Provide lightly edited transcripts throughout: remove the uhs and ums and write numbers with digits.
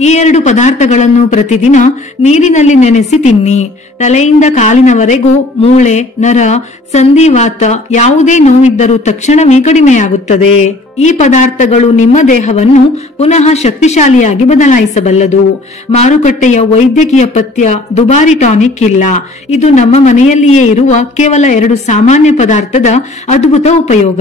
ಈ 2 ಪದಾರ್ಥಗಳನ್ನು ಪ್ರತಿದಿನ ನೀರಿನಲ್ಲಿ ನೆನೆಸಿ ತಿನ್ನಿ. ತಲೆಯಿಂದ ಕಾಲಿನವರೆಗೂ ಮೂಳೆ, ನರ, ಸಂಧಿವಾತ ಯಾವುದೇ ನೋವಿದ್ದರೂ ತಕ್ಷಣವೇ ಕಡಿಮೆಯಾಗುತ್ತದೆ. ಈ ಪದಾರ್ಥಗಳು ನಿಮ್ಮ ದೇಹವನ್ನು ಪುನಃ ಶಕ್ತಿಶಾಲಿಯಾಗಿ ಬದಲಾಯಿಸಬಲ್ಲದು. ಮಾರುಕಟ್ಟೆಯ ವೈದ್ಯಕೀಯ ಪಥ್ಯ ದುಬಾರಿ ಟಾನಿಕ್ ಇಲ್ಲ. ಇದು ನಮ್ಮ ಮನೆಯಲ್ಲಿಯೇ ಇರುವ ಕೇವಲ 2 ಸಾಮಾನ್ಯ ಪದಾರ್ಥದ ಅದ್ಭುತ ಉಪಯೋಗ.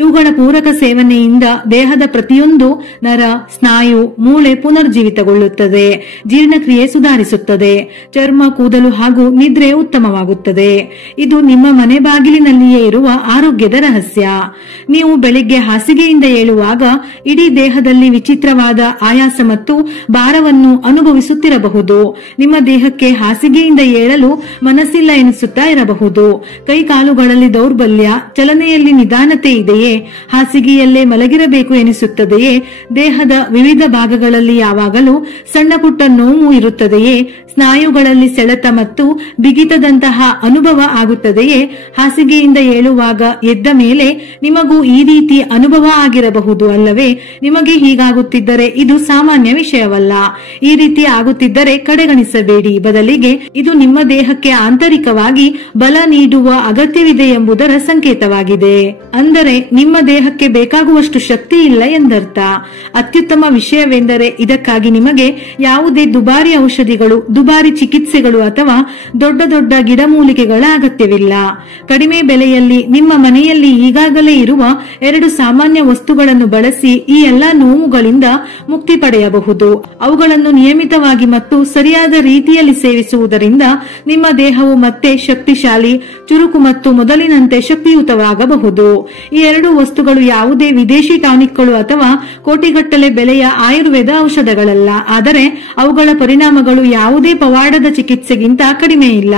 ಇವುಗಳ ಪೂರಕ ಸೇವನೆಯಿಂದ ದೇಹದ ಪ್ರತಿಯೊಂದು ನರ, ಸ್ನಾಯು, ಮೂಳೆ ಪುನರ್ಜೀವಿತಗೊಳ್ಳುತ್ತದೆ. ಜೀರ್ಣಕ್ರಿಯೆ ಸುಧಾರಿಸುತ್ತದೆ. ಚರ್ಮ, ಕೂದಲು ಹಾಗೂ ನಿದ್ರೆ ಉತ್ತಮವಾಗುತ್ತದೆ. ಇದು ನಿಮ್ಮ ಮನೆ ಬಾಗಿಲಿನಲ್ಲಿಯೇ ಇರುವ ಆರೋಗ್ಯದ ರಹಸ್ಯ. ನೀವು ಬೆಳಿಗ್ಗೆ ಹಾಸಿಗೆಯಿಂದ ಏಳುವಾಗ ಇಡೀ ದೇಹದಲ್ಲಿ ವಿಚಿತ್ರವಾದ ಆಯಾಸ ಮತ್ತು ಭಾರವನ್ನು ಅನುಭವಿಸುತ್ತಿರಬಹುದು. ನಿಮ್ಮ ದೇಹಕ್ಕೆ ಹಾಸಿಗೆಯಿಂದ ಏಳಲು ಮನಸ್ಸಿಲ್ಲ ಎನಿಸುತ್ತಾ ಇರಬಹುದು. ಕೈಕಾಲುಗಳಲ್ಲಿ ದೌರ್ಬಲ್ಯ, ಚಲನೆಯಲ್ಲಿ ನಿಧಾನತೆ ಇದೆಯೇ? ಹಾಸಿಗೆಯಲ್ಲೇ ಮಲಗಿರಬೇಕು ಎನಿಸುತ್ತದೆಯೇ? ದೇಹದ ವಿವಿಧ ಭಾಗಗಳಲ್ಲಿ ಯಾವಾಗಲೂ ಸಣ್ಣ ಪುಟ್ಟ ನೋವು ಇರುತ್ತದೆಯೇ? ಸ್ನಾಯುಗಳಲ್ಲಿ ಸೆಳೆತ ಮತ್ತು ಬಿಗಿತದಂತಹ ಅನುಭವ ಆಗುತ್ತದೆಯೇ? ಹಾಸಿಗೆಯಿಂದ ಏಳುವಾಗ ಎದ್ದ ಮೇಲೆ ನಿಮಗೂ ಈ ರೀತಿ ಅನುಭವ ಆಗಿರಬಹುದು ಅಲ್ಲವೇ? ನಿಮಗೆ ಹೀಗಾಗುತ್ತಿದ್ದರೆ ಇದು ಸಾಮಾನ್ಯ ವಿಷಯವಲ್ಲ. ಈ ರೀತಿ ಆಗುತ್ತಿದ್ದರೆ ಕಡೆಗಣಿಸಬೇಡಿ. ಬದಲಿಗೆ ಇದು ನಿಮ್ಮ ದೇಹಕ್ಕೆ ಆಂತರಿಕವಾಗಿ ಬಲ ನೀಡುವ ಅಗತ್ಯವಿದೆ ಎಂಬುದರ ಸಂಕೇತವಾಗಿದೆ. ಅಂದರೆ ನಿಮ್ಮ ದೇಹಕ್ಕೆ ಬೇಕಾಗುವಷ್ಟು ಶಕ್ತಿ ಇಲ್ಲ ಎಂದರ್ಥ. ಅತ್ಯುತ್ತಮ ವಿಷಯವೆಂದರೆ ಇದಕ್ಕಾಗಿ ನಿಮಗೆ ಯಾವುದೇ ದುಬಾರಿ ಔಷಧಿಗಳು, ದುಬಾರಿ ಚಿಕಿತ್ಸೆಗಳು ಅಥವಾ ದೊಡ್ಡ ದೊಡ್ಡ ಗಿಡಮೂಲಿಕೆಗಳ ಅಗತ್ಯವಿಲ್ಲ. ಕಡಿಮೆ ಬೆಲೆಯಲ್ಲಿ ನಿಮ್ಮ ಮನೆಯಲ್ಲಿ ಈಗಾಗಲೇ ಇರುವ 2 ಸಾಮಾನ್ಯ ವಸ್ತುಗಳನ್ನು ಬಳಸಿ ಈ ಎಲ್ಲಾ ನೋವುಗಳಿಂದ ಮುಕ್ತಿ ಪಡೆಯಬಹುದು. ಅವುಗಳನ್ನು ನಿಯಮಿತವಾಗಿ ಮತ್ತು ಸರಿಯಾದ ರೀತಿಯಲ್ಲಿ ಸೇವಿಸುವುದರಿಂದ ನಿಮ್ಮ ದೇಹವು ಮತ್ತೆ ಶಕ್ತಿಶಾಲಿ, ಚುರುಕು ಮತ್ತು ಮೊದಲಿನಂತೆ ಶಕ್ತಿಯುತವಾಗಬಹುದು. ಈ 2 ವಸ್ತುಗಳು ಯಾವುದೇ ವಿದೇಶಿ ಟಾನಿಕ್ಗಳು ಅಥವಾ ಕೋಟಿಗಟ್ಟಲೆ ಬೆಲೆಯ ಆಯುರ್ವೇದ ಔಷಧಗಳಲ್ಲ. ಆದರೆ ಅವುಗಳ ಪರಿಣಾಮಗಳು ಯಾವುದೇ ಪವಾಡದ ಚಿಕಿತ್ಸೆಗಿಂತ ಕಡಿಮೆ ಇಲ್ಲ.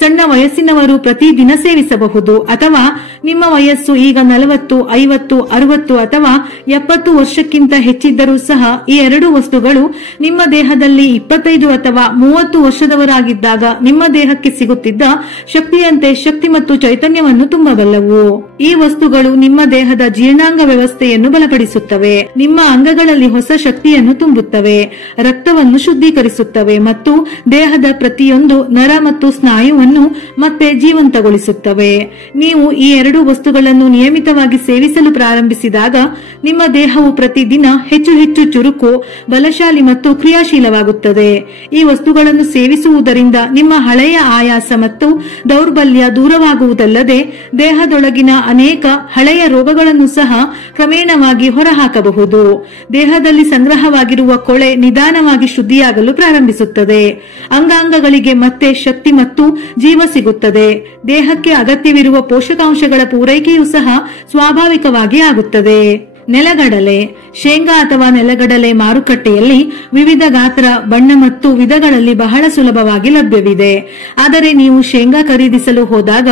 ಸಣ್ಣ ವಯಸ್ಸಿನವರು ಪ್ರತಿದಿನ ಸೇವಿಸಬಹುದು. ಅಥವಾ ನಿಮ್ಮ ವಯಸ್ಸು ಈಗ 40, 50, 60 ಅಥವಾ 70 ವರ್ಷಕ್ಕಿಂತ ಹೆಚ್ಚಿದ್ದರೂ ಸಹ ಈ 2 ವಸ್ತುಗಳು ನಿಮ್ಮ ದೇಹದಲ್ಲಿ 25 ಅಥವಾ 30 ವರ್ಷದವರಾಗಿದ್ದಾಗ ನಿಮ್ಮ ದೇಹಕ್ಕೆ ಸಿಗುತ್ತಿದ್ದ ಶಕ್ತಿಯಂತೆ ಶಕ್ತಿ ಮತ್ತು ಚೈತನ್ಯವನ್ನು ತುಂಬಬಲ್ಲವು. ಈ ವಸ್ತುಗಳು ನಿಮ್ಮ ದೇಹದ ಜೀರ್ಣಾಂಗ ವ್ಯವಸ್ಥೆಯನ್ನು ಬಲಪಡಿಸುತ್ತವೆ, ನಿಮ್ಮ ಅಂಗಗಳಲ್ಲಿ ಹೊಸ ಶಕ್ತಿಯನ್ನು ತುಂಬುತ್ತವೆ, ರಕ್ತವನ್ನು ಶುದ್ಧೀಕರಿಸುತ್ತವೆ ಮತ್ತು ದೇಹದ ಪ್ರತಿಯೊಂದು ನರ ಮತ್ತು ಸ್ನಾಯುವನ್ನು ಮತ್ತೆ ಜೀವಂತಗೊಳಿಸುತ್ತವೆ. ನೀವು ಈ 2 ವಸ್ತುಗಳನ್ನು ನಿಯಮಿತವಾಗಿ ಸೇವಿಸಲು ಪ್ರಾರಂಭಿಸಿದಾಗ ನಿಮ್ಮ ದೇಹವು ಪ್ರತಿದಿನ ಹೆಚ್ಚು ಹೆಚ್ಚು ಚುರುಕು, ಬಲಶಾಲಿ ಮತ್ತು ಕ್ರಿಯಾಶೀಲವಾಗುತ್ತದೆ. ಈ ವಸ್ತುಗಳನ್ನು ಸೇವಿಸುವುದರಿಂದ ನಿಮ್ಮ ಹಳೆಯ ಆಯಾಸ ಮತ್ತು ದೌರ್ಬಲ್ಯ ದೂರವಾಗುವುದಲ್ಲದೆ ದೇಹದೊಳಗಿನ ಅನೇಕ ಹಳೆಯ ರೋಗಗಳನ್ನು ಸಹ ಕ್ರಮೇಣವಾಗಿ ಹೊರಹಾಕಬಹುದು. ದೇಹದಲ್ಲಿ ಸಂಗ್ರಹವಾಗಿರುವ ಕೊಳೆ ನಿಧಾನವಾಗಿ ಶುದ್ಧಿಯಾಗಲು ಪ್ರಾರಂಭಿಸುತ್ತದೆ. ಅಂಗಾಂಗಗಳಿಗೆ ಮತ್ತೆ ಶಕ್ತಿ ಮತ್ತು ಜೀವ ಸಿಗುತ್ತದೆ. ದೇಹಕ್ಕೆ ಅಗತ್ಯವಿರುವ ಪೋಷಕಾಂಶಗಳ ಪೂರೈಕೆಯೂ ಸಹ ಸ್ವಾಭಾವಿಕವಾಗಿ ಆಗುತ್ತದೆ. ನೆಲಗಡಲೆ, ಶೇಂಗಾ ಅಥವಾ ನೆಲಗಡಲೆ ಮಾರುಕಟ್ಟೆಯಲ್ಲಿ ವಿವಿಧ ಗಾತ್ರ, ಬಣ್ಣ ಮತ್ತು ವಿಧಗಳಲ್ಲಿ ಬಹಳ ಸುಲಭವಾಗಿ ಲಭ್ಯವಿದೆ. ಆದರೆ ನೀವು ಶೇಂಗಾ ಖರೀದಿಸಲು ಹೋದಾಗ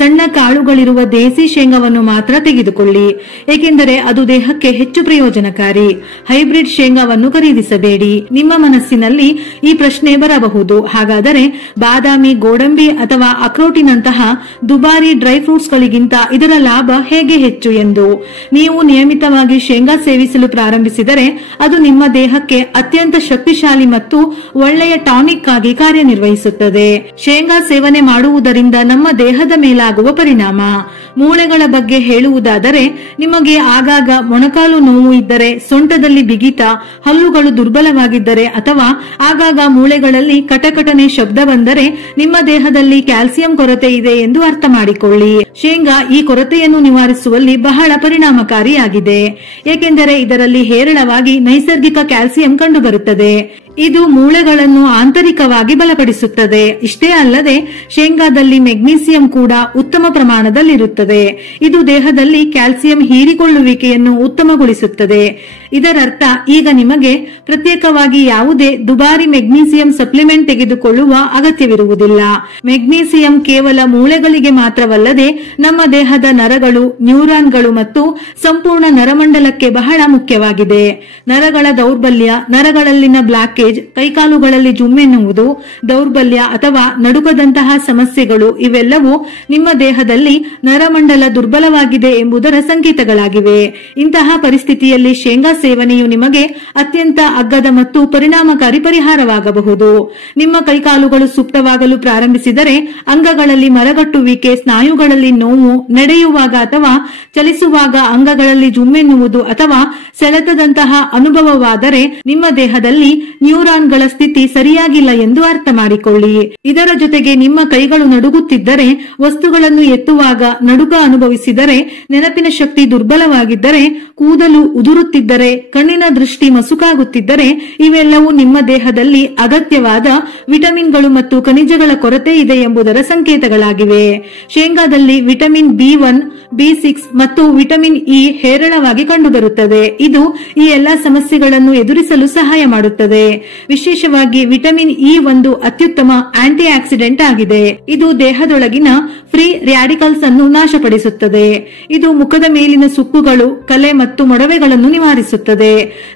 ಸಣ್ಣ ಕಾಳುಗಳಿರುವ ದೇಸಿ ಶೇಂಗಾವನ್ನು ಮಾತ್ರ ತೆಗೆದುಕೊಳ್ಳಿ, ಏಕೆಂದರೆ ಅದು ದೇಹಕ್ಕೆ ಹೆಚ್ಚು ಪ್ರಯೋಜನಕಾರಿ. ಹೈಬ್ರಿಡ್ ಶೇಂಗಾವನ್ನು ಖರೀದಿಸಬೇಡಿ. ನಿಮ್ಮ ಮನಸ್ಸಿನಲ್ಲಿ ಈ ಪ್ರಶ್ನೆ ಬರಬಹುದು, ಹಾಗಾದರೆ ಬಾದಾಮಿ, ಗೋಡಂಬಿ ಅಥವಾ ಅಕ್ರೋಟಿನಂತಹ ದುಬಾರಿ ಡ್ರೈ ಫ್ರೂಟ್ಸ್ಗಳಿಗಿಂತ ಇದರ ಲಾಭ ಹೇಗೆ ಹೆಚ್ಚು ಎಂದು. ನೀವು ನಿಯಮಿತವಾಗಿ ಶೇಂಗಾ ಸೇವಿಸಲು ಪ್ರಾರಂಭಿಸಿದರೆ ಅದು ನಿಮ್ಮ ದೇಹಕ್ಕೆ ಅತ್ಯಂತ ಶಕ್ತಿಶಾಲಿ ಮತ್ತು ಒಳ್ಳೆಯ ಟಾನಿಕ್ ಆಗಿ ಕಾರ್ಯನಿರ್ವಹಿಸುತ್ತದೆ. ಶೇಂಗಾ ಸೇವನೆ ಮಾಡುವುದರಿಂದ ನಮ್ಮ ದೇಹದ ಮೇಲಾಗುವ ಪರಿಣಾಮ. ಮೂಳೆಗಳ ಬಗ್ಗೆ ಹೇಳುವುದಾದರೆ, ನಿಮಗೆ ಆಗಾಗ ಮೊಣಕಾಲು ನೋವು ಇದ್ದರೆ, ಸೊಂಟದಲ್ಲಿ ಬಿಗಿತ, ಹಲ್ಲುಗಳು ದುರ್ಬಲವಾಗಿದ್ದರೆ ಅಥವಾ ಆಗಾಗ ಮೂಳೆಗಳಲ್ಲಿ ಕಟಕಟನೆ ಶಬ್ದ ಬಂದರೆ ನಿಮ್ಮ ದೇಹದಲ್ಲಿ ಕ್ಯಾಲ್ಸಿಯಂ ಕೊರತೆ ಇದೆ ಎಂದು ಅರ್ಥ ಮಾಡಿಕೊಳ್ಳಿ. ಶೇಂಗಾ ಈ ಕೊರತೆಯನ್ನು ನಿವಾರಿಸುವಲ್ಲಿ ಬಹಳ ಪರಿಣಾಮಕಾರಿಯಾಗಿದೆ, ಏಕೆಂದರೆ ಇದರಲ್ಲಿ ಹೇರಳವಾಗಿ ನೈಸರ್ಗಿಕ ಕ್ಯಾಲ್ಸಿಯಂ ಕಂಡುಬರುತ್ತದೆ. ಇದು ಮೂಳೆಗಳನ್ನು ಆಂತರಿಕವಾಗಿ ಬಲಪಡಿಸುತ್ತದೆ. ಇಷ್ಟೇ ಅಲ್ಲದೆ ಶೇಂಗಾದಲ್ಲಿ ಮೆಗ್ನೀಸಿಯಂ ಕೂಡ ಉತ್ತಮ ಪ್ರಮಾಣದಲ್ಲಿರುತ್ತದೆ. ಇದು ದೇಹದಲ್ಲಿ ಕ್ಯಾಲ್ಸಿಯಂ ಹೀರಿಕೊಳ್ಳುವಿಕೆಯನ್ನು ಉತ್ತಮಗೊಳಿಸುತ್ತದೆ. ಇದರರ್ಥ ಈಗ ನಿಮಗೆ ಪ್ರತ್ಯೇಕವಾಗಿ ಯಾವುದೇ ದುಬಾರಿ ಮೆಗ್ನೀಸಿಯಂ ಸಪ್ಲಿಮೆಂಟ್ ತೆಗೆದುಕೊಳ್ಳುವ ಅಗತ್ಯವಿರುವುದಿಲ್ಲ. ಮೆಗ್ನೀಸಿಯಂ ಕೇವಲ ಮೂಳೆಗಳಿಗೆ ಮಾತ್ರವಲ್ಲದೆ ನಮ್ಮ ದೇಹದ ನರಗಳು, ನ್ಯೂರಾನ್ಗಳು ಮತ್ತು ಸಂಪೂರ್ಣ ನರಮಂಡಲಕ್ಕೆ ಬಹಳ ಮುಖ್ಯವಾಗಿದೆ. ನರಗಳ ದೌರ್ಬಲ್ಯ, ನರಗಳಲ್ಲಿನ ಬ್ಲಾಕೇಜ್ ಬ್ಲಾಕೇಜ್, ಕೈಕಾಲುಗಳಲ್ಲಿ ಜುಮ್ಮೆನ್ನುವುದು, ದೌರ್ಬಲ್ಯ ಅಥವಾ ನಡುಕದಂತಹ ಸಮಸ್ಯೆಗಳು ಇವೆಲ್ಲವೂ ನಿಮ್ಮ ದೇಹದಲ್ಲಿ ನರಮಂಡಲ ದುರ್ಬಲವಾಗಿದೆ ಎಂಬುದರ ಸಂಕೇತಗಳಾಗಿವೆ. ಇಂತಹ ಪರಿಸ್ಥಿತಿಯಲ್ಲಿ ಶೇಂಗಾ ಸೇವನೆಯು ನಿಮಗೆ ಅತ್ಯಂತ ಅಗ್ಗದ ಮತ್ತು ಪರಿಣಾಮಕಾರಿ ಪರಿಹಾರವಾಗಬಹುದು. ನಿಮ್ಮ ಕೈಕಾಲುಗಳು ಸುಪ್ತವಾಗಲು ಪ್ರಾರಂಭಿಸಿದರೆ, ಅಂಗಗಳಲ್ಲಿ ಮರಗಟ್ಟುವಿಕೆ, ಸ್ನಾಯುಗಳಲ್ಲಿ ನೋವು, ನಡೆಯುವಾಗ ಅಥವಾ ಚಲಿಸುವಾಗ ಅಂಗಗಳಲ್ಲಿ ಜುಮ್ಮೆನ್ನುವುದು ಅಥವಾ ಸೆಳೆತದಂತಹ ಅನುಭವವಾದರೆ ನಿಮ್ಮ ದೇಹದಲ್ಲಿ ನ್ಯೂರಾನ್ಗಳ ಸ್ಥಿತಿ ಸರಿಯಾಗಿಲ್ಲ ಎಂದು ಅರ್ಥ ಮಾಡಿಕೊಳ್ಳಿ. ಇದರ ಜೊತೆಗೆ ನಿಮ್ಮ ಕೈಗಳು ನಡುಗುತ್ತಿದ್ದರೆ, ವಸ್ತುಗಳನ್ನು ಎತ್ತುವಾಗ ನಡುಕ ಅನುಭವಿಸಿದರೆ, ನೆನಪಿನ ಶಕ್ತಿ ದುರ್ಬಲವಾಗಿದ್ದರೆ, ಕೂದಲು ಉದುರುತ್ತಿದ್ದರೆ, ಕಣ್ಣಿನ ದೃಷ್ಟಿ ಮಸುಕಾಗುತ್ತಿದ್ದರೆ ಇವೆಲ್ಲವೂ ನಿಮ್ಮ ದೇಹದಲ್ಲಿ ಅಗತ್ಯವಾದ ವಿಟಮಿನ್ಗಳು ಮತ್ತು ಖನಿಜಗಳ ಕೊರತೆ ಇದೆ ಎಂಬುದರ ಸಂಕೇತಗಳಾಗಿವೆ. ಶೇಂಗಾದಲ್ಲಿ ವಿಟಮಿನ್ B1, B6 ಮತ್ತು ವಿಟಮಿನ್ ಇ ಹೇರಳವಾಗಿ ಕಂಡುಬರುತ್ತದೆ. ಇದು ಈ ಎಲ್ಲಾ ಸಮಸ್ಯೆಗಳನ್ನು ಎದುರಿಸಲು ಸಹಾಯ ಮಾಡುತ್ತದೆ. ವಿಶೇಷವಾಗಿ ವಿಟಮಿನ್ ಇ ಒಂದು ಅತ್ಯುತ್ತಮ ಆಂಟಿ ಆಕ್ಸಿಡೆಂಟ್ ಆಗಿದೆ. ಇದು ದೇಹದೊಳಗಿನ ಫ್ರೀ ರ್ಯಾಡಿಕಲ್ಸ್ ಅನ್ನು ನಾಶಪಡಿಸುತ್ತದೆ. ಇದು ಮುಖದ ಮೇಲಿನ ಸುಕ್ಕುಗಳು, ಕಲೆ ಮತ್ತು ಮೊಡವೆಗಳನ್ನು ನಿವಾರಿಸುತ್ತದೆ.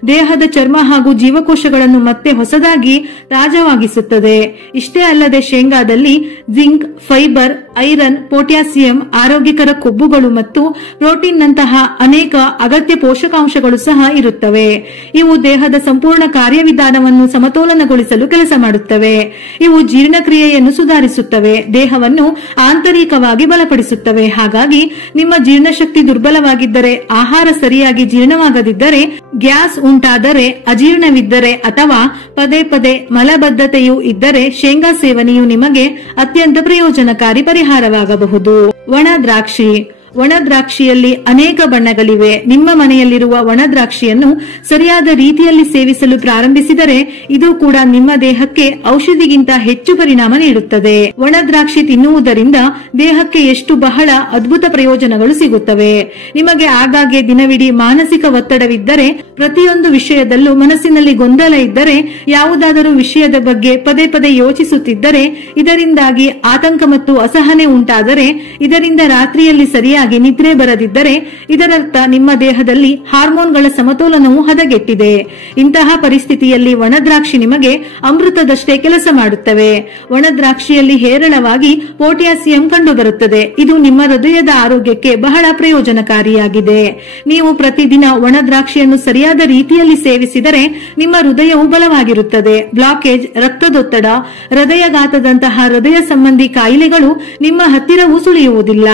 ದೇಹದ ಚರ್ಮ ಹಾಗೂ ಜೀವಕೋಶಗಳನ್ನು ಮತ್ತೆ ಹೊಸದಾಗಿ ತಾಜಾವಾಗಿಸುತ್ತದೆ. ಇಷ್ಟೇ ಅಲ್ಲದೆ ಶೇಂಗಾದಲ್ಲಿ ಜಿಂಕ್, ಫೈಬರ್, ಐರನ್, ಪೊಟ್ಯಾಸಿಯಂ, ಆರೋಗ್ಯಕರ ಕೊಬ್ಬುಗಳು ಮತ್ತು ಪ್ರೋಟೀನ್ ನಂತಹ ಅನೇಕ ಅಗತ್ಯ ಪೋಷಕಾಂಶಗಳು ಸಹ ಇರುತ್ತವೆ. ಇವು ದೇಹದ ಸಂಪೂರ್ಣ ಕಾರ್ಯವಿಧಾನವನ್ನು ಸಮತೋಲನಗೊಳಿಸಲು ಕೆಲಸ ಮಾಡುತ್ತವೆ. ಇವು ಜೀರ್ಣಕ್ರಿಯೆಯನ್ನು ಸುಧಾರಿಸುತ್ತವೆ, ದೇಹವನ್ನು ಆಂತರಿಕವಾಗಿ ಬಲಪಡಿಸುತ್ತವೆ. ಹಾಗಾಗಿ ನಿಮ್ಮ ಜೀರ್ಣಶಕ್ತಿ ದುರ್ಬಲವಾಗಿದ್ದರೆ, ಆಹಾರ ಸರಿಯಾಗಿ ಜೀರ್ಣವಾಗದಿದ್ದರೆ, ಗ್ಯಾಸ್ ಉಂಟಾದರೆ, ಅಜೀರ್ಣವಿದ್ದರೆ ಅಥವಾ ಪದೇ ಪದೇ ಮಲಬದ್ಧತೆಯೂ ಇದ್ದರೆ ಶೇಂಗಾ ಸೇವನೆಯು ನಿಮಗೆ ಅತ್ಯಂತ ಪ್ರಯೋಜನಕಾರಿ ಪರಿಹಾರವಾಗಬಹುದು. ಒಣ ದ್ರಾಕ್ಷಿ. ಒಣ ದ್ರಾಕ್ಷಿಯಲ್ಲಿ ಅನೇಕ ಬಣ್ಣಗಳಿವೆ. ನಿಮ್ಮ ಮನೆಯಲ್ಲಿರುವ ಒಣ ದ್ರಾಕ್ಷಿಯನ್ನು ಸರಿಯಾದ ರೀತಿಯಲ್ಲಿ ಸೇವಿಸಲು ಪ್ರಾರಂಭಿಸಿದರೆ ಇದು ಕೂಡ ನಿಮ್ಮ ದೇಹಕ್ಕೆ ಔಷಧಿಗಿಂತ ಹೆಚ್ಚು ಪರಿಣಾಮ ನೀಡುತ್ತದೆ. ಒಣ ದ್ರಾಕ್ಷಿ ತಿನ್ನುವುದರಿಂದ ದೇಹಕ್ಕೆ ಎಷ್ಟು ಬಹಳ ಅದ್ಭುತ ಪ್ರಯೋಜನಗಳು ಸಿಗುತ್ತವೆ. ನಿಮಗೆ ಆಗಾಗ್ಗೆ ದಿನವಿಡೀ ಮಾನಸಿಕ ಒತ್ತಡವಿದ್ದರೆ, ಪ್ರತಿಯೊಂದು ವಿಷಯದಲ್ಲೂ ಮನಸ್ಸಿನಲ್ಲಿ ಗೊಂದಲ ಇದ್ದರೆ, ಯಾವುದಾದರೂ ವಿಷಯದ ಬಗ್ಗೆ ಪದೇ ಪದೇ ಯೋಚಿಸುತ್ತಿದ್ದರೆ, ಇದರಿಂದಾಗಿ ಆತಂಕ ಮತ್ತು ಅಸಹನೆ ಉಂಟಾದರೆ, ಇದರಿಂದ ರಾತ್ರಿಯಲ್ಲಿ ಸರಿಯಾಗಿ ನಿದ್ರೆ ಬರದಿದ್ದರೆ ಇದರರ್ಥ ನಿಮ್ಮ ದೇಹದಲ್ಲಿ ಹಾರ್ಮೋನ್ಗಳ ಸಮತೋಲನವು ಹದಗೆಟ್ಟಿದೆ. ಇಂತಹ ಪರಿಸ್ಥಿತಿಯಲ್ಲಿ ಒಣದ್ರಾಕ್ಷಿ ನಿಮಗೆ ಅಮೃತದಷ್ಟೇ ಕೆಲಸ ಮಾಡುತ್ತವೆ. ಒಣದ್ರಾಕ್ಷಿಯಲ್ಲಿ ಹೇರಳವಾಗಿ ಪೊಟ್ಯಾಸಿಯಂ ಕಂಡುಬರುತ್ತದೆ. ಇದು ನಿಮ್ಮ ಹೃದಯದ ಆರೋಗ್ಯಕ್ಕೆ ಬಹಳ ಪ್ರಯೋಜನಕಾರಿಯಾಗಿದೆ. ನೀವು ಪ್ರತಿದಿನ ಒಣದ್ರಾಕ್ಷಿಯನ್ನು ಸರಿಯಾದ ರೀತಿಯಲ್ಲಿ ಸೇವಿಸಿದರೆ ನಿಮ್ಮ ಹೃದಯವು ಬಲವಾಗಿರುತ್ತದೆ. ಬ್ಲಾಕೇಜ್, ರಕ್ತದೊತ್ತಡ, ಹೃದಯಘಾತದಂತಹ ಹೃದಯ ಸಂಬಂಧಿ ಕಾಯಿಲೆಗಳು ನಿಮ್ಮ ಹತ್ತಿರವೂ ಸುಳಿಯುವುದಿಲ್ಲ.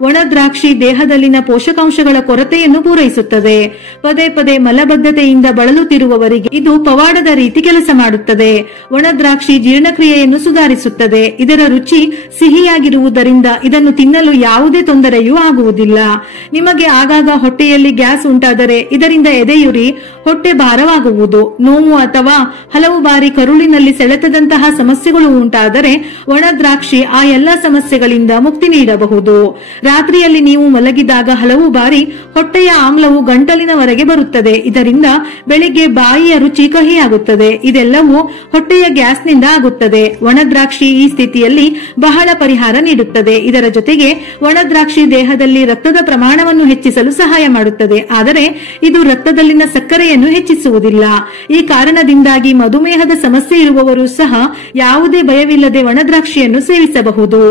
ಒಣದ್ರಾಕ್ಷಿ ದೇಹದಲ್ಲಿನ ಪೋಷಕಾಂಶಗಳ ಕೊರತೆಯನ್ನು ಪೂರೈಸುತ್ತದೆ. ಪದೇ ಪದೇ ಮಲಬದ್ಧತೆಯಿಂದ ಬಳಲುತ್ತಿರುವವರಿಗೆ ಇದು ಪವಾಡದ ರೀತಿ ಕೆಲಸ ಮಾಡುತ್ತದೆ. ಒಣದ್ರಾಕ್ಷಿ ಜೀರ್ಣಕ್ರಿಯೆಯನ್ನು ಸುಧಾರಿಸುತ್ತದೆ. ಇದರ ರುಚಿ ಸಿಹಿಯಾಗಿರುವುದರಿಂದ ಇದನ್ನು ತಿನ್ನಲು ಯಾವುದೇ ತೊಂದರೆಯೂ ಆಗುವುದಿಲ್ಲ. ನಿಮಗೆ ಆಗಾಗ ಹೊಟ್ಟೆಯಲ್ಲಿ ಗ್ಯಾಸ್ ಉಂಟಾದರೆ, ಇದರಿಂದ ಎದೆಯುರಿ, ಹೊಟ್ಟೆ ಭಾರವಾಗುವುದು, ನೋವು ಅಥವಾ ಹಲವು ಬಾರಿ ಕರುಳಿನಲ್ಲಿ ಸೆಳೆತದಂತಹ ಸಮಸ್ಯೆಗಳು ಉಂಟಾದರೆ ಒಣದ್ರಾಕ್ಷಿ ಆ ಎಲ್ಲಾ ಸಮಸ್ಯೆಗಳಿಂದ ಮುಕ್ತಿ ನೀಡಬಹುದು. ರಾತ್ರಿಯಲ್ಲಿ ನೀವು ಮಲಗಿದಾಗ ಹಲವು ಬಾರಿ ಹೊಟ್ಟೆಯ ಆಮ್ಲವು ಗಂಟಲಿನವರೆಗೆ ಬರುತ್ತದೆ. ಇದರಿಂದ ಬೆಳಿಗ್ಗೆ ಬಾಯಿಯ ರುಚಿ ಕಹಿಯಾಗುತ್ತದೆ. ಇದೆಲ್ಲವೂ ಹೊಟ್ಟೆಯ ಗ್ಯಾಸ್ನಿಂದ ಆಗುತ್ತದೆ. ಒಣದ್ರಾಕ್ಷಿ ಈ ಸ್ಥಿತಿಯಲ್ಲಿ ಬಹಳ ಪರಿಹಾರ ನೀಡುತ್ತದೆ. ಇದರ ಜೊತೆಗೆ ಒಣದ್ರಾಕ್ಷಿ ದೇಹದಲ್ಲಿ ರಕ್ತದ ಪ್ರಮಾಣವನ್ನು ಹೆಚ್ಚಿಸಲು ಸಹಾಯ ಮಾಡುತ್ತದೆ. ಆದರೆ ಇದು ರಕ್ತದಲ್ಲಿನ ಸಕ್ಕರೆಯನ್ನು ಹೆಚ್ಚಿಸುವುದಿಲ್ಲ. ಈ ಕಾರಣದಿಂದಾಗಿ ಮಧುಮೇಹದ ಸಮಸ್ಯೆ ಇರುವವರು ಸಹ ಯಾವುದೇ ಭಯವಿಲ್ಲದೆ ಒಣದ್ರಾಕ್ಷಿಯನ್ನು ಸೇವಿಸಬಹುದು.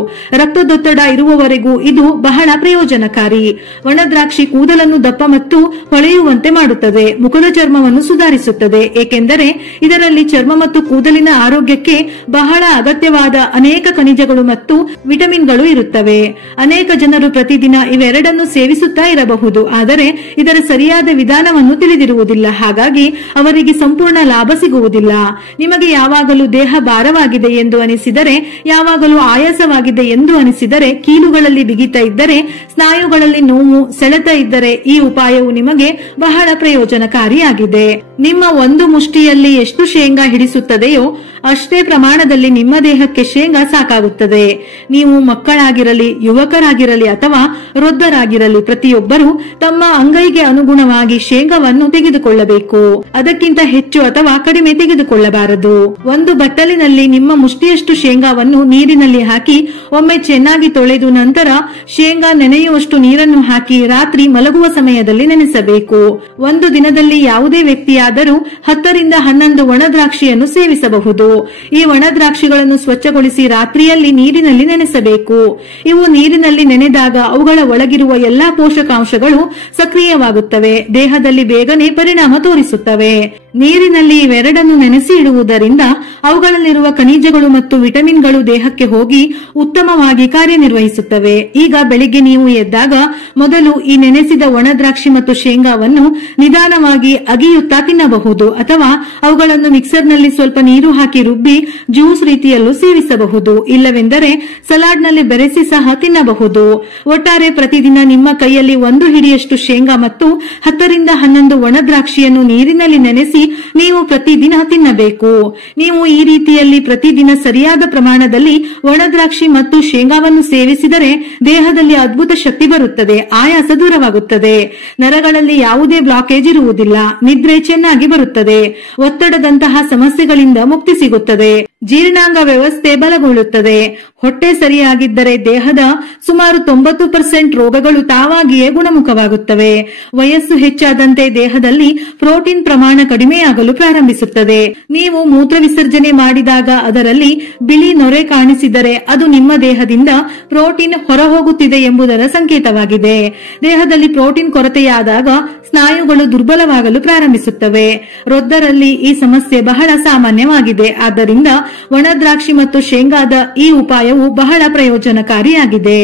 ರಕ್ತದೊತ್ತಡ ಇರುವವರೆಗೂ ಇದು ಬಹಳ ಪ್ರಯೋಜನಕಾರಿ. ಒಣದ್ರಾಕ್ಷಿ ಕೂದಲನ್ನು ದಪ್ಪ ಮತ್ತು ಹೊಳೆಯುವಂತೆ ಮಾಡುತ್ತದೆ. ಮುಖದ ಚರ್ಮವನ್ನು ಸುಧಾರಿಸುತ್ತದೆ, ಏಕೆಂದರೆ ಇದರಲ್ಲಿ ಚರ್ಮ ಮತ್ತು ಕೂದಲಿನ ಆರೋಗ್ಯಕ್ಕೆ ಬಹಳ ಅಗತ್ಯವಾದ ಅನೇಕ ಖನಿಜಗಳು ಮತ್ತು ವಿಟಮಿನ್ಗಳು ಇರುತ್ತವೆ. ಅನೇಕ ಜನರು ಪ್ರತಿದಿನ ಇವೆರಡನ್ನು ಸೇವಿಸುತ್ತಾ ಇರಬಹುದು, ಆದರೆ ಇದರ ಸರಿಯಾದ ವಿಧಾನವನ್ನು ತಿಳಿದಿರುವುದಿಲ್ಲ. ಹಾಗಾಗಿ ಅವರಿಗೆ ಸಂಪೂರ್ಣ ಲಾಭ ಸಿಗುವುದಿಲ್ಲ. ನಿಮಗೆ ಯಾವಾಗಲೂ ದೇಹ ಭಾರವಾಗಿದೆ ಎಂದು ಅನಿಸಿದರೆ, ಯಾವಾಗಲೂ ಆಯಾಸವಾಗಿದೆ ಎಂದು ಅನಿಸಿದರೆ, ಕೀಲುಗಳಲ್ಲಿ ಬಿಗಿತ ಇದ್ದರೆ, ಸ್ನಾಯುಗಳಲ್ಲಿ ನೋವು, ಸೆಳೆತ ಇದ್ದರೆ ಈ ಉಪಾಯವು ನಿಮಗೆ ಬಹಳ ಪ್ರಯೋಜನಕಾರಿಯಾಗಿದೆ. ನಿಮ್ಮ ಒಂದು ಮುಷ್ಟಿಯಲ್ಲಿ ಎಷ್ಟು ಶೇಂಗಾ ಹಿಡಿಸುತ್ತದೆಯೋ ಅಷ್ಟೇ ಪ್ರಮಾಣದಲ್ಲಿ ನಿಮ್ಮ ದೇಹಕ್ಕೆ ಶೇಂಗಾ ಸಾಕಾಗುತ್ತದೆ. ನೀವು ಮಕ್ಕಳಾಗಿರಲಿ, ಯುವಕರಾಗಿರಲಿ ಅಥವಾ ವೃದ್ಧರಾಗಿರಲಿ ಪ್ರತಿಯೊಬ್ಬರೂ ತಮ್ಮ ಅಂಗೈಗೆ ಅನುಗುಣವಾಗಿ ಶೇಂಗಾವನ್ನು ತೆಗೆದುಕೊಳ್ಳಬೇಕು. ಅದಕ್ಕಿಂತ ಹೆಚ್ಚು ಅಥವಾ ಕಡಿಮೆ ತೆಗೆದುಕೊಳ್ಳಬಾರದು. ಒಂದು ಬಟ್ಟಲಿನಲ್ಲಿ ನಿಮ್ಮ ಮುಷ್ಟಿಯಷ್ಟು ಶೇಂಗಾವನ್ನು ನೀರಿನಲ್ಲಿ ಹಾಕಿ ಒಮ್ಮೆ ಚೆನ್ನಾಗಿ ತೊಳೆದು ನಂತರ ಶೇಂಗಾ ನೆನೆ ನೆನೆಯುವಷ್ಟು ನೀರನ್ನು ಹಾಕಿ ರಾತ್ರಿ ಮಲಗುವ ಸಮಯದಲ್ಲಿ ನೆನೆಸಬೇಕು. ಒಂದು ದಿನದಲ್ಲಿ ಯಾವುದೇ ವ್ಯಕ್ತಿಯಾದರೂ 10 ರಿಂದ 11 ಒಣ ದ್ರಾಕ್ಷಿಯನ್ನು ಸೇವಿಸಬಹುದು. ಈ ಒಣ ದ್ರಾಕ್ಷಿಗಳನ್ನು ಸ್ವಚ್ಛಗೊಳಿಸಿ ರಾತ್ರಿಯಲ್ಲಿ ನೀರಿನಲ್ಲಿ ನೆನೆಸಬೇಕು. ಇವು ನೀರಿನಲ್ಲಿ ನೆನೆದಾಗ ಅವುಗಳ ಒಳಗಿರುವ ಎಲ್ಲಾ ಪೋಷಕಾಂಶಗಳು ಸಕ್ರಿಯವಾಗುತ್ತವೆ, ದೇಹದಲ್ಲಿ ಬೇಗನೆ ಪರಿಣಾಮ ತೋರಿಸುತ್ತವೆ. ನೀರಿನಲ್ಲಿ ಇವೆರಡನ್ನು ನೆನೆಸಿ ಇಡುವುದರಿಂದ ಅವುಗಳಲ್ಲಿರುವ ಖನಿಜಗಳು ಮತ್ತು ವಿಟಮಿನ್ಗಳು ದೇಹಕ್ಕೆ ಹೋಗಿ ಉತ್ತಮವಾಗಿ ಕಾರ್ಯನಿರ್ವಹಿಸುತ್ತವೆ. ಈಗ ಬೆಳಿಗ್ಗೆ ನೀವು ಎದ್ದಾಗ ಮೊದಲು ಈ ನೆನೆಸಿದ ಒಣ ದ್ರಾಕ್ಷಿ ಮತ್ತು ಶೇಂಗಾವನ್ನು ನಿಧಾನವಾಗಿ ಅಗಿಯುತ್ತಾ ತಿನ್ನಬಹುದು, ಅಥವಾ ಅವುಗಳನ್ನು ಮಿಕ್ಸರ್ನಲ್ಲಿ ಸ್ವಲ್ಪ ನೀರು ಹಾಕಿ ರುಬ್ಬಿ ಜ್ಯೂಸ್ ರೀತಿಯಲ್ಲೂ ಸೇವಿಸಬಹುದು. ಇಲ್ಲವೆಂದರೆ ಸಲಾಡ್ನಲ್ಲಿ ಬೆರೆಸಿ ಸಹ ತಿನ್ನಬಹುದು. ಒಟ್ಟಾರೆ ಪ್ರತಿದಿನ ನಿಮ್ಮ ಕೈಯಲ್ಲಿ 1 ಹಿಡಿಯಷ್ಟು ಶೇಂಗಾ ಮತ್ತು 10 ರಿಂದ 11 ಒಣ ದ್ರಾಕ್ಷಿಯನ್ನು ನೀರಿನಲ್ಲಿ ನೆನೆಸಿ ನೀವು ಪ್ರತಿದಿನ ತಿನ್ನಬೇಕು. ನೀವು ಈ ರೀತಿಯಲ್ಲಿ ಪ್ರತಿದಿನ ಸರಿಯಾದ ಪ್ರಮಾಣದಲ್ಲಿ ಒಣ ದ್ರಾಕ್ಷಿ ಮತ್ತು ಶೇಂಗಾವನ್ನು ಸೇವಿಸಿದರೆ ದೇಹದಲ್ಲಿ ಅದ್ಭುತ ಶಕ್ತಿ ಬರುತ್ತದೆ, ಆಯಾಸ ದೂರವಾಗುತ್ತದೆ, ನರಗಳಲ್ಲಿ ಯಾವುದೇ ಬ್ಲಾಕೇಜ್ ಇರುವುದಿಲ್ಲ, ನಿದ್ರೆ ಚೆನ್ನಾಗಿ ಬರುತ್ತದೆ, ಒತ್ತಡದಂತಹ ಸಮಸ್ಯೆಗಳಿಂದ ಮುಕ್ತಿ ಸಿಗುತ್ತದೆ, ಜೀರ್ಣಾಂಗ ವ್ಯವಸ್ಥೆ ಬಲಗೊಳ್ಳುತ್ತದೆ. ಹೊಟ್ಟೆ ಸರಿಯಾಗಿದ್ದರೆ ದೇಹದ ಸುಮಾರು 90% ರೋಗಗಳು ತಾವಾಗಿಯೇ ಗುಣಮುಖವಾಗುತ್ತವೆ. ವಯಸ್ಸು ಹೆಚ್ಚಾದಂತೆ ದೇಹದಲ್ಲಿ ಪ್ರೋಟೀನ್ ಪ್ರಮಾಣ ಕಡಿಮೆಯಾಗಲು ಪ್ರಾರಂಭಿಸುತ್ತದೆ. ನೀವು ಮೂತ್ರ ವಿಸರ್ಜನೆ ಮಾಡಿದಾಗ ಅದರಲ್ಲಿ ಬಿಳಿ ನೊರೆ ಕಾಣಿಸಿದರೆ ಅದು ನಿಮ್ಮ ದೇಹದಿಂದ ಪ್ರೋಟೀನ್ ಹೊರಹೋಗುತ್ತಿದೆ ಎಂಬುದರ ಸಂಕೇತವಾಗಿದೆ. ದೇಹದಲ್ಲಿ ಪ್ರೋಟೀನ್ ಕೊರತೆಯಾದಾಗ ಸ್ನಾಯುಗಳು ದುರ್ಬಲವಾಗಲು ಪ್ರಾರಂಭಿಸುತ್ತವೆ. ವೃದ್ಧರಲ್ಲಿ ಈ ಸಮಸ್ಯೆ ಬಹಳ ಸಾಮಾನ್ಯವಾಗಿದೆ. ಆದ್ದರಿಂದ ಒಣ ದ್ರಾಕ್ಷಿ ಮತ್ತು ಶೇಂಗಾದ ಈ ಉಪಾಯವು ಬಹಳ ಪ್ರಯೋಜನಕಾರಿಯಾಗಿದೆ.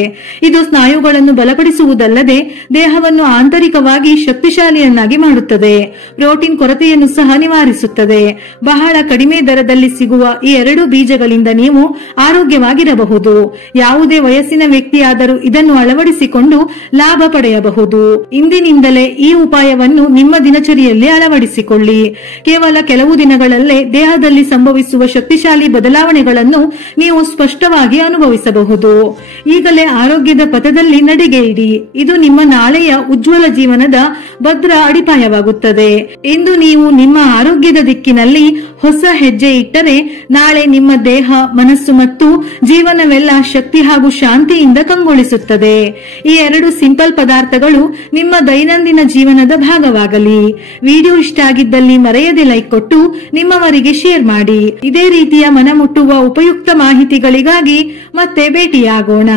ಇದು ಸ್ನಾಯುಗಳನ್ನು ಬಲಪಡಿಸುವುದಲ್ಲದೆ ದೇಹವನ್ನು ಆಂತರಿಕವಾಗಿ ಶಕ್ತಿಶಾಲಿಯನ್ನಾಗಿ ಮಾಡುತ್ತದೆ. ಪ್ರೋಟೀನ್ ಕೊರತೆಯನ್ನು ಸಹ ನಿವಾರಿಸುತ್ತದೆ. ಬಹಳ ಕಡಿಮೆ ದರದಲ್ಲಿ ಸಿಗುವ ಈ 2 ಬೀಜಗಳಿಂದ ನೀವು ಆರೋಗ್ಯವಾಗಿರಬಹುದು. ಯಾವುದೇ ವಯಸ್ಸಿನ ವ್ಯಕ್ತಿಯಾದರೂ ಇದನ್ನು ಅಳವಡಿಸಿಕೊಂಡು ಲಾಭ ಪಡೆಯಬಹುದು. ಇಂದಿನಿಂದಲೇ ಈ ಉಪಾಯವನ್ನು ನಿಮ್ಮ ದಿನಚರಿಯಲ್ಲಿ ಅಳವಡಿಸಿಕೊಳ್ಳಿ. ಕೇವಲ ಕೆಲವು ದಿನಗಳಲ್ಲೇ ದೇಹದಲ್ಲಿ ಸಂಭವಿಸುವ ಶಕ್ತಿಶಾಲಿ ಬದಲಾವಣೆಗಳನ್ನು ನೀವು ಸ್ಪಷ್ಟವಾಗಿ ಅನುಭವಿಸಬಹುದು. ಈಗಲೇ ಆರೋಗ್ಯದ ಪಥದಲ್ಲಿ ನಡೆಗೆಯಿಡಿ. ಇದು ನಿಮ್ಮ ನಾಳೆಯ ಉಜ್ವಲ ಜೀವನದ ಭದ್ರ ಅಡಿಪಾಯವಾಗುತ್ತದೆ. ಇಂದು ನೀವು ನಿಮ್ಮ ಆರೋಗ್ಯದ ದಿಕ್ಕಿನಲ್ಲಿ ಹೊಸ ಹೆಜ್ಜೆ ಇಟ್ಟರೆ ನಾಳೆ ನಿಮ್ಮ ದೇಹ, ಮನಸ್ಸು ಮತ್ತು ಜೀವನವೆಲ್ಲ ಶಕ್ತಿ ಹಾಗೂ ಶಾಂತಿಯಿಂದ ಕಂಗೊಳಿಸುತ್ತದೆ. ಈ 2 ಸಿಂಪಲ್ ಪದಾರ್ಥಗಳು ನಿಮ್ಮ ದೈನಂದಿನ ಜೀವನದ ಭಾಗವಾಗಲಿ. ವಿಡಿಯೋ ಇಷ್ಟ ಆಗಿದ್ದಲ್ಲಿ ಮರೆಯದೆ ಲೈಕ್ ಕೊಟ್ಟು ನಿಮ್ಮವರಿಗೆ ಶೇರ್ ಮಾಡಿ. ಇದೇ ರೀತಿಯ ಮನಮುಟ್ಟುವ ಉಪಯುಕ್ತ ಮಾಹಿತಿಗಳಿಗಾಗಿ ಮತ್ತೆ ಭೇಟಿಯಾಗೋಣ.